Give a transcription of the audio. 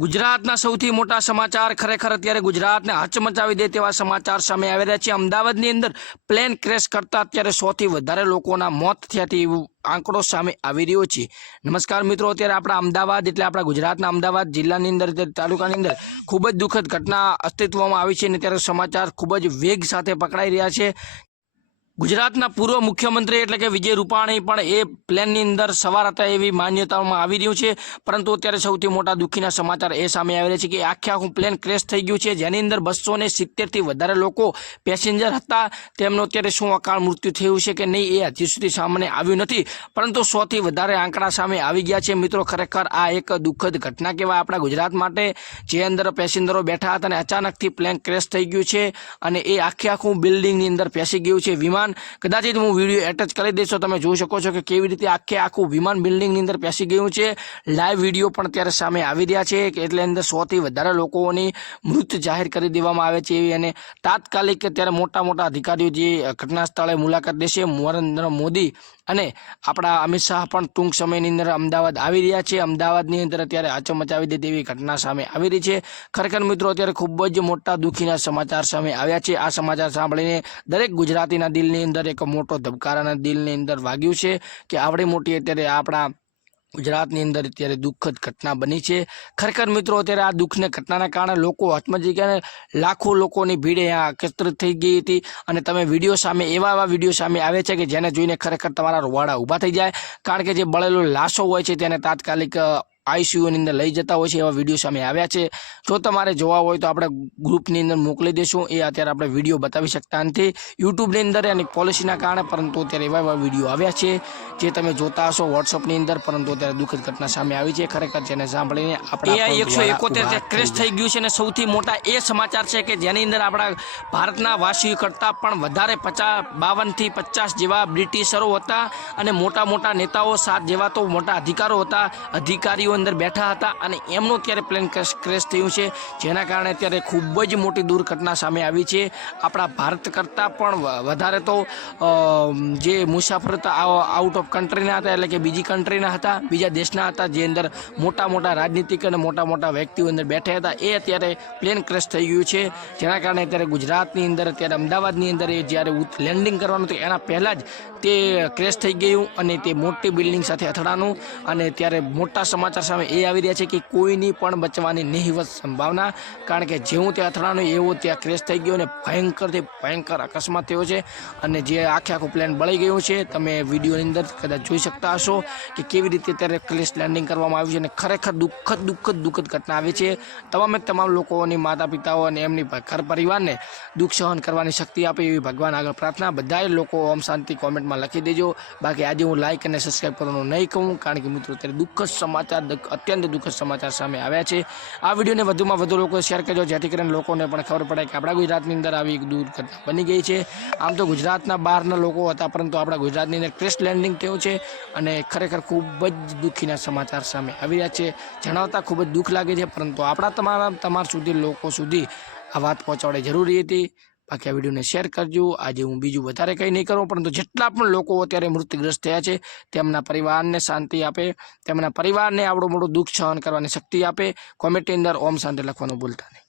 ગુજરાતના સૌથી મોટા સમાચાર ખરેખર અત્યારે ગુજરાતને હચમચાવી દે તેવા સમાચાર સામે આવી રહ્યા છે. અમદાવાદની અંદર પ્લેન ક્રેશ કરતા અત્યારે સૌથી વધારે લોકોના મોત થયા તેવું આંકડો સામે આવી રહ્યો છે. નમસ્કાર મિત્રો, અત્યારે આપણા અમદાવાદ એટલે આપણા ગુજરાતના અમદાવાદ જિલ્લાની અંદર તાલુકાની અંદર ખૂબ જ દુઃખદ ઘટના અસ્તિત્વમાં આવી છે અને ત્યારે સમાચાર ખૂબ જ વેગ સાથે પકડાઈ રહ્યા છે. ગુજરાતના પૂર્વ મુખ્યમંત્રી એટલે કે વિજય રૂપાણી પણ એ પ્લેનની અંદર સવાર હતા એવી માન્યતાઓમાં આવી રહ્યું છે. પરંતુ અત્યારે સૌથી મોટા દુઃખીના સમાચાર એ સામે આવી રહ્યા છે કે આખે આખું પ્લેન ક્રેશ થઈ ગયું છે. જેની અંદર બસો ને સિત્તેરથી વધારે લોકો પેસેન્જર હતા. તેમનું અત્યારે શું અકાળ મૃત્યુ થયું છે કે નહીં એ હજી સુધી સામે આવ્યું નથી. પરંતુ સોથી વધારે આંકડા સામે આવી ગયા છે. મિત્રો, ખરેખર આ એક દુઃખદ ઘટના કહેવાય. આપણા ગુજરાત માટે જે અંદર પેસેન્જરો બેઠા હતા અને અચાનકથી પ્લેન ક્રેશ થઈ ગયું છે અને એ આખે આખું બિલ્ડિંગની અંદર પેસી ગયું છે. વિમાન કદાચિત હું વીડિયો એટેચ કરી દઈશ તમે જોઈ શકો છો કે કેવી રીતે આખે આખું વિમાન બિલ્ડિંગની અંદર પેસી ગયું છે. લાઈવ વીડિયો પણ અત્યારે સામે આવી રહ્યા છે કે એટલે અંદર સોથી વધારે લોકોની મૃત્યુ જાહેર કરી દેવામાં આવે છે એવી અને તાત્કાલિક અત્યારે મોટા મોટા અધિકારીઓ જે ઘટના સ્થળે મુલાકાત લેશે, નરેન્દ્ર મોદી અને આપણા અમિત શાહ પણ ટૂંક સમયની અંદર અમદાવાદ આવી રહ્યા છે. અમદાવાદની અંદર અત્યારે આચમ મચાવી દે તેવી ઘટના સામે આવી રહી છે. ખરેખર મિત્રો, અત્યારે ખૂબ જ મોટા દુઃખીના સમાચાર સામે આવ્યા છે. આ સમાચાર સાંભળીને દરેક ગુજરાતીના દિલની અંદર એક મોટો ધબકારાના દિલની અંદર વાગ્યું છે કે આવડી મોટી અત્યારે આપણા ગુજરાતની અંદર અત્યારે દુઃખદ ઘટના બની છે. ખરેખર મિત્રો, અત્યારે આ દુઃખને ઘટનાના કારણે લોકો હચમચી ગયા અને લાખો લોકોની ભીડ અહીંયા એકત્રિત થઈ ગઈ હતી. અને તમે વીડિયો સામે, એવા એવા વીડિયો સામે આવે છે કે જેને જોઈને ખરેખર તમારા રોવાડા ઊભા થઈ જાય. કારણ કે જે બળેલો લાશો હોય છે તેને તાત્કાલિક આઈસીયુની અંદર લઈ જતા હોય છે એવા વીડિયો સામે આવ્યા છે. જો તમારે જોવા હોય તો આપણે ગ્રુપની અંદર મોકલી દઈશું એ અત્યારે આપણે વીડિયો બતાવી શકતા નથી. યુટ્યુબની અંદર એની પોલિસીના કારણે, પરંતુ અત્યારે એવા એવા વીડિયો આવ્યા છે. જે તમે જોતા હશો વોટ્સઅપની અંદર પરંતુ અત્યારે દુઃખદ ઘટના સામે આવી છે. ખરેખર જેને સાંભળીને આપણે એકસો એકોતેર ક્રેશ થઈ ગયું. છે અને સૌથી મોટા એ સમાચાર છે કે જેની અંદર આપણા ભારતના વાસીઓ કરતાં પણ વધારે પચાસ બાવનથી પચાસ જેવા બ્રિટિશરો હતા અને મોટા મોટા નેતાઓ સાત જેવા તો મોટા અધિકારો હતા અધિકારીઓ અંદર બેઠા હતા અને એમનું અત્યારે પ્લેન ક્રેશ થયું છે જેના કારણે અત્યારે ખૂબ જ મોટી દુર્ઘટના સામે આવી છે. આપણા ભારત કરતાં પણ વધારે તો જે મુસાફર આઉટ ઓફ કન્ટ્રીના હતા, એટલે કે બીજી કન્ટ્રીના હતા, બીજા દેશના હતા, જે અંદર મોટા મોટા રાજનીતિક અને મોટા મોટા વ્યક્તિઓ અંદર બેઠા હતા, એ અત્યારે પ્લેન ક્રેશ થઈ ગયું છે. જેના કારણે અત્યારે ગુજરાતની અંદર, અત્યારે અમદાવાદની અંદર એ જ્યારે લેન્ડિંગ કરવાનું હતું, એના પહેલાં જ તે ક્રેશ થઈ ગયું અને તે મોટી બિલ્ડિંગ સાથે અથડાનું અને ત્યારે મોટા સમાચાર સામે એ આવી રહ્યા છે કે કોઈની પણ બચવાની નહિવત સંભાવના, કારણ કે જેવું ત્યાં અથડાનું એવું ત્યાં ક્રેશ થઈ ગયો અને ભયંકરથી ભયંકર અકસ્માત થયો છે. અને જે આખે આખું પ્લેન બળી ગયું છે, તમે વિડીયોની અંદર કદાચ જોઈ શકતા હશો કે કેવી રીતે ત્યારે ક્લેશ લેન્ડિંગ કરવામાં આવ્યું છે અને ખરેખર દુઃખદ દુઃખદ દુઃખદ ઘટના આવી છે. તમામે તમામ લોકોની માતા પિતાઓ અને એમની ઘર પરિવારને દુઃખ સહન કરવાની શક્તિ આપે એવી ભગવાન આગળ પ્રાર્થના. બધાય લોકો ઓમ શાંતિ કોમેન્ટમાં લખી દેજો. બાકી આજે હું લાઇક અને સબસ્ક્રાઈબ કરવાનું નહીં કહું, કારણ કે મિત્રો અત્યારે દુઃખદ સમાચાર અત્યંત દુઃખદ સમાચાર સામે આવ્યા છે. આ વિડીયોને વધુમાં વધુ લોકો શેર કરજો, જેથી કરીને લોકોને પણ ખબર પડે કે આપણા ગુજરાતની અંદર આવી એક દુર્ઘટના બની ગઈ છે. આમ તો ગુજરાતના બહારના લોકો હતા, પરંતુ આપણા ગુજરાતની અંદર ક્રેશ લેન્ડિંગ થયું છે અને ખરેખર ખૂબ જ દુઃખીના સમાચાર સામે આવી રહ્યા છે. જણાવતા ખૂબ જ દુઃખ લાગે છે, પરંતુ આપણા તમારા તમારા સુધી, લોકો સુધી આ વાત પહોંચાડવી જરૂરી હતી. બાકી આ વિડીયોને શેર કરજો. આજે હું બીજું વધારે કંઈ નહીં કરું, પરંતુ જેટલા પણ લોકો અત્યારે મૃત્યુગ્રસ્ત થયા છે, તેમના પરિવારને શાંતિ આપે, તેમના પરિવારને આવડું મોટું દુઃખ સહન કરવાની શક્તિ આપે. કોમેન્ટની અંદર ઓમ શાંતિ લખવાનું ભૂલતા નહીં.